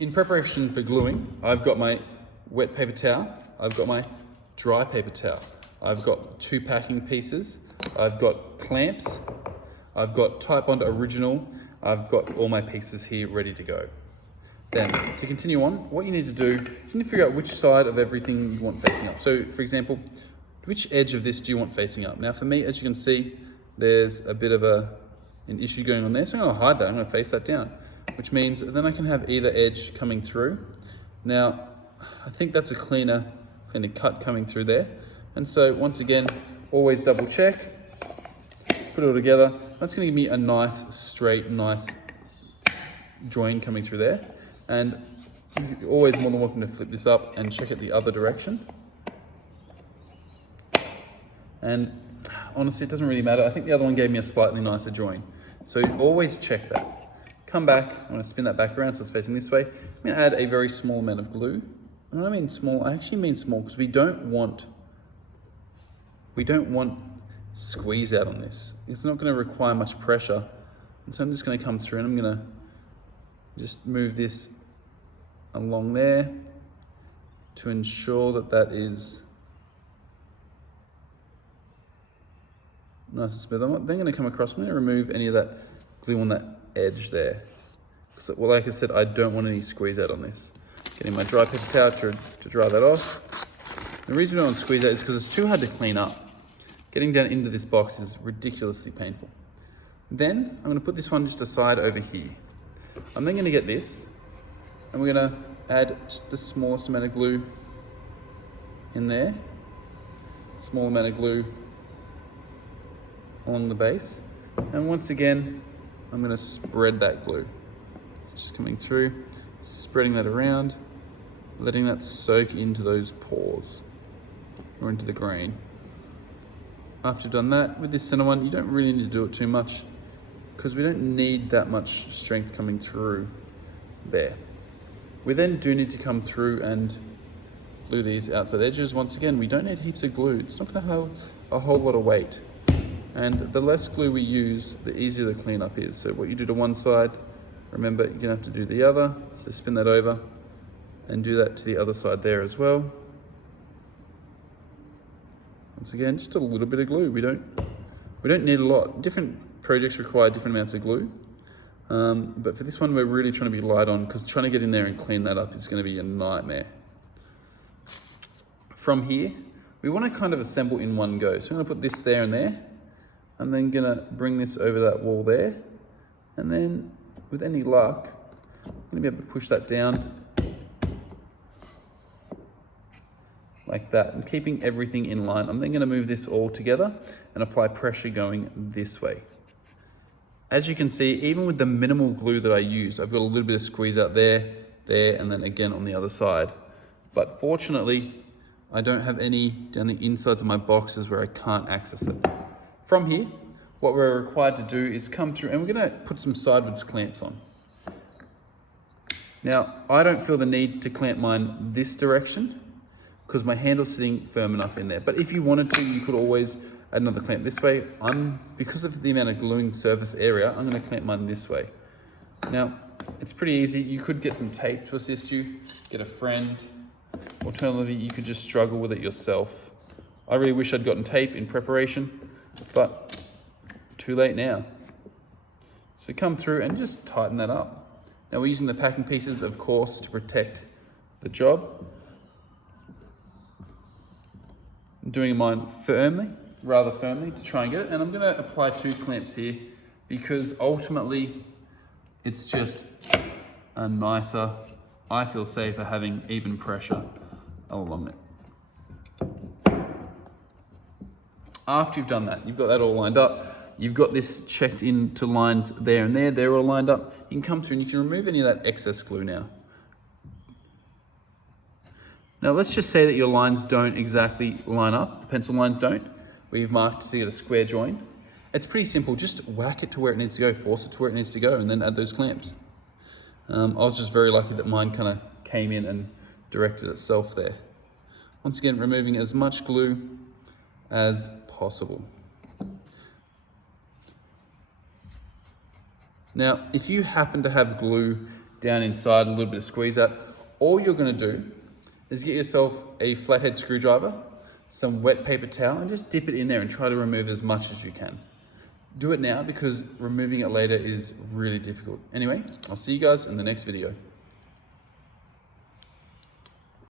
In preparation for gluing, I've got my wet paper towel, I've got my dry paper towel, I've got 2 packing pieces, I've got clamps, I've got Type Bond Original, I've got all my pieces here ready to go. Then, to continue on, what you need to do, you need to figure out which side of everything you want facing up. So, for example, which edge of this do you want facing up? Now for me, as you can see, there's a bit of an issue going on there, so I'm gonna hide that, I'm gonna face that down, which means then I can have either edge coming through. Now, I think that's a cleaner cut coming through there. And so, once again, always double check, put it all together. That's gonna give me a nice, straight, nice join coming through there. And you're always more than welcome to flip this up and check it the other direction. And honestly, it doesn't really matter. I think the other one gave me a slightly nicer join. So always check that. Come back, I'm gonna spin that back around so it's facing this way. I'm gonna add a very small amount of glue. And when I mean small, I actually mean small because we don't want squeeze out on this. It's not gonna require much pressure. And so I'm just gonna come through and I'm gonna just move this along there to ensure that that is nice and smooth. I'm then going to come across, I'm going to remove any of that glue on that edge there. So, well, like I said, I don't want any squeeze out on this. Getting my dry paper towel to dry that off. The reason I don't want to squeeze out is because it's too hard to clean up. Getting down into this box is ridiculously painful. Then I'm going to put this one just aside over here. I'm then going to get this and we're going to add just the smallest amount of glue in there. Small amount of glue along the base. And once again, I'm going to spread that glue. Just coming through, spreading that around, letting that soak into those pores or into the grain. After you've done that, with this center one, you don't really need to do it too much because we don't need that much strength coming through there. We then do need to come through and glue these outside edges. Once again, we don't need heaps of glue. It's not going to have a whole lot of weight. And the less glue we use, the easier the cleanup is. So what you do to one side, remember you're gonna have to do the other. So spin that over and do that to the other side there as well. Once again, just a little bit of glue. We don't need a lot. Different projects require different amounts of glue. But for this one, we're really trying to be light on because trying to get in there and clean that up is gonna be a nightmare. From here, we wanna kind of assemble in one go. So I'm gonna put this there and there. I'm then gonna bring this over that wall there. And then with any luck, I'm gonna be able to push that down like that and keeping everything in line. I'm then gonna move this all together and apply pressure going this way. As you can see, even with the minimal glue that I used, I've got a little bit of squeeze out there, and then again on the other side. But fortunately, I don't have any down the insides of my boxes where I can't access it. From here, what we're required to do is come through and we're gonna put some sideways clamps on. Now, I don't feel the need to clamp mine this direction because my handle's sitting firm enough in there. But if you wanted to, you could always add another clamp this way. Because of the amount of gluing surface area, I'm gonna clamp mine this way. Now, it's pretty easy. You could get some tape to assist you, get a friend. Alternatively, you could just struggle with it yourself. I really wish I'd gotten tape in preparation, but too late now. So come through and just tighten that up. Now we're using the packing pieces, of course, to protect the job. I'm doing mine rather firmly to try and get it. And I'm gonna apply 2 clamps here because ultimately it's just a nicer, I feel safer having even pressure along it. After you've done that, you've got that all lined up, you've got this checked into lines there and there, they're all lined up, you can come through and you can remove any of that excess glue now. Now let's just say that your lines don't exactly line up, the pencil lines don't, where you've marked to get a square join. It's pretty simple, just whack it to where it needs to go, force it to where it needs to go, and then add those clamps. I was just very lucky that mine kind of came in and directed itself there. Once again, removing as much glue as possible. Now, if you happen to have glue down inside, a little bit of squeeze out. All you're gonna do is get yourself a flathead screwdriver, some wet paper towel, and just dip it in there and try to remove as much as you can. Do it now because removing it later is really difficult. Anyway, I'll see you guys in the next video.